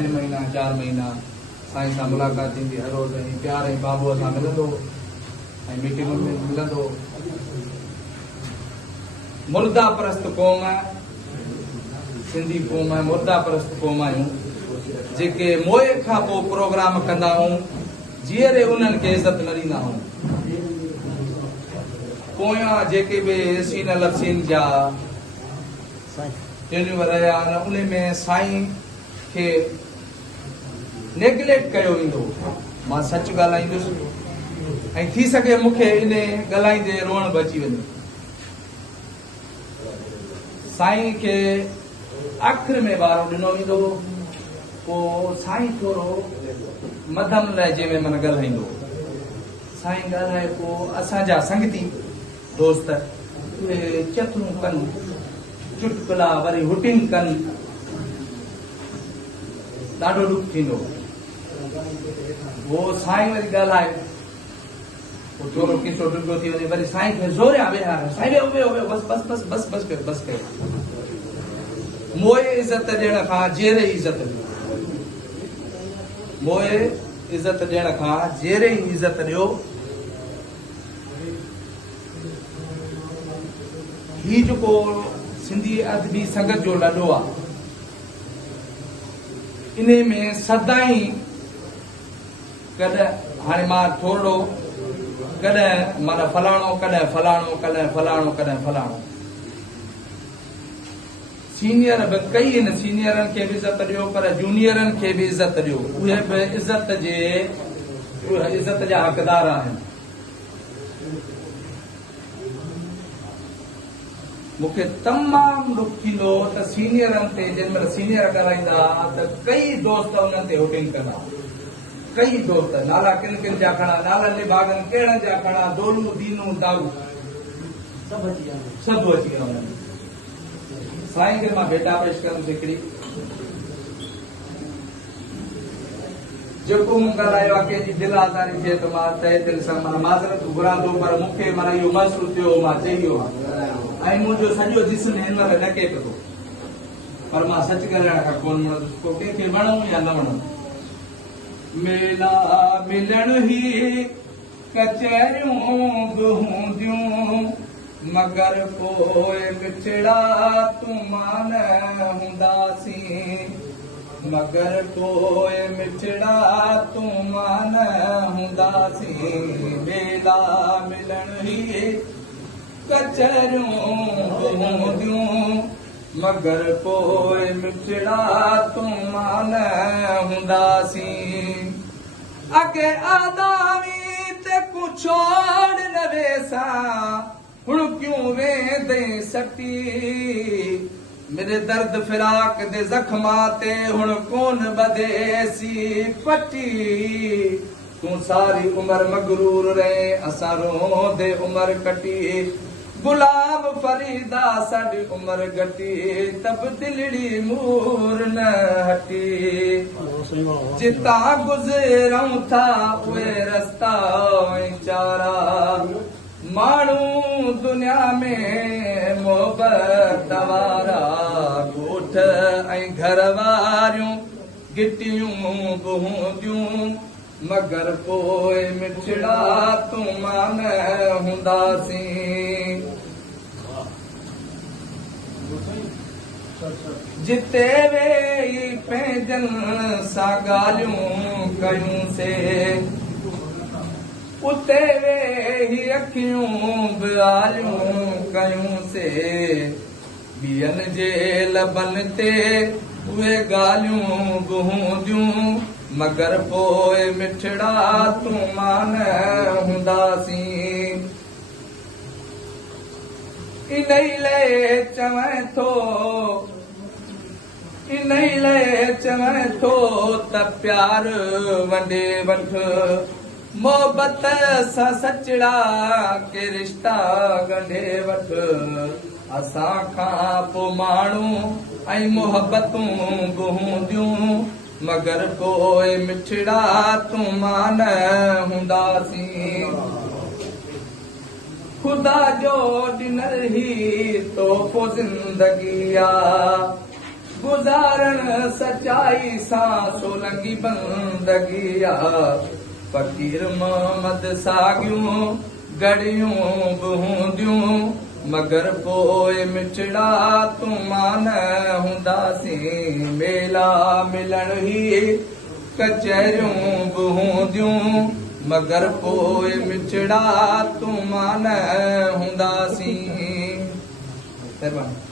2 महीना 4 महीना साईं सां मुलाक़ात थींदी हर रोज़ ऐं प्यार ऐं बाबूअ सां मिलंदो ऐं मीटिंगुनि में मिलंदो। मुर्दा परस्त क़ौम सिंधी क़ौम मुर्दा परस्त क़ौम आहियूं जेके मोए खां पोइ प्रोग्राम कंदा आहियूं जीअरे उन्हनि खे इज़त न ॾींदा आहियूं। पोयां जेके बि सीन लफ़्सीन जा टेनियूं रहिया आहिनि उन में साईं खे नेग्लेक्ट कयो वेंदो। मां सच ॻाल्हाईंदुसि ऐं थी सघे मूंखे इन ॻाल्हाईंदे रोअण बि अची वञे। साईं खे आख़िर में वारो ॾिनो वेंदो पोइ साईं थोरो मध्यम लहजे में मन ॻाल्हाईंदो। साईं ॻाल्हाए पोइ असांजा संगती दोस्त उहे चतरूं कनि चुटकुला वरी हुटिंग कनि ॾाढो ॾुख थींदो। वो साईं वरी ॻाल्हाए पोइ थोरो किसो ॾुखो थी वञे वरी साईं खे ज़ोरिया वेहारे साईं वेहो वेहो वेहो बस बस बस बस बस कयो बस कयो। मोए इज़त ॾियण खां जेरे इज़त ॾियो। मोए इज़त ॾियण खां जेरे ई इज़त ॾियो। ही जेको सिंधी अदबी संगत जो लॾो आहे इन में सदाई कॾहिं हाणे मां थोरो कॾहिं माना फलाणो कॾहिं फलाणो कॾहिं फलाणो कॾहिं फलाणो सीनियर बि कई आहिनि सीनियरनि खे बि इज़त ॾियो पर जूनियरनि खे बि इज़त ॾियो। उहे बि इज़त जा हक़दार आहिनि। मूंखे तमामु ॾुख थींदो त सीनियरनि ते जंहिं महिल सीनियर ॻाल्हाईंदा त कई दोस्त उन्हनि ते हुटिंग कंदा। कई दोस्त नाला किन किन जा खणा नाला निभागनि कहिड़नि जा खणा दोलू दीनू दाऊ सभु अची विया उन्हनि। साईं खे मां भेटा पेश कंदुसि हिकिड़ी जेको मूं ॻाल्हायो आहे कंहिंजी दिलि आज़ारी थिए त मां तहे दिलि सां माना माज़रत घुरां थो पर मूंखे माना इहो महसूसु थियो मां चई वियो आहे ऐं मुंहिंजो सॼो जिस्म हिन महिल ॾके पियो पर मां सच ॻाल्हाइण खां कोन मुड़ंदुसि पोइ कंहिंखे वणूं या न वणूं। मेला मिलण ही कचहरियूं बि हूंदियूं मगर पोइ मिठड़ा तूं मान हूंदासीं मगर पोइ मिठड़ा तूं मान हूंदासीं। मेला मिलण ही कचहरियूं हूंदियूं मगर पोइ मिठड़ा तूं मान हूंदासीं। अगे आदामी ते को छोड़ न वेसां हुण क्यों वेंदे सटी मेरे दर्द फिराक दे जख्मा ते हुण कोन बदेसी पटी। तूं सारी उम्र मगरूर रहे असां रोंदे उम्र कटी गुलाम फरीदा साडी उम्र घटी तब दिलड़ी मूर न हटी। जिता गुज़रऊं था उहे रस्ता चारा माण्हू दुनिया में मोहबत वारा ॻोठ ऐं घर वारियूं गिटियूं बि हूंदियूं मगर पोइ मिठड़ा तूं मान हूंदासीं। जिते वेही पंहिंजनि सां ॻाल्हियूं कयूं से उते वेही अखियूं बि आलियूं कयूं से ॿियनि जे लबनि ते उहे ॻाल्हियूं बि हूंदियूं मगर पोइ मिठड़ा तूं मान हूंदासीं। इन्ही लाइ चवनि थो त प्यार वंडे वठ मोहबत सां सचड़ा के रिश्ता ॻंढे वठ। असां खां पोइ माण्हू ऐं मोहबतूं बि हूंदियूं मगर पोइ मिठड़ा तूं मान हूंदासीं। ख़ुदा जो ॾिनल ही तोहफ़ो ज़िंदगी आ गुजारण सच्चाई सां सोलंगी बंदगिया फकीर मोहम्मद सागियूं गड़ियूं बि हूंदियूं मगर पोइ मिचड़ा तूं मान हूंदासीं मेला मिलण ही कचहरियूं बि हूंदियूं मगर पोइ मिचड़ा तूं मान हूंदासीं महिरबानी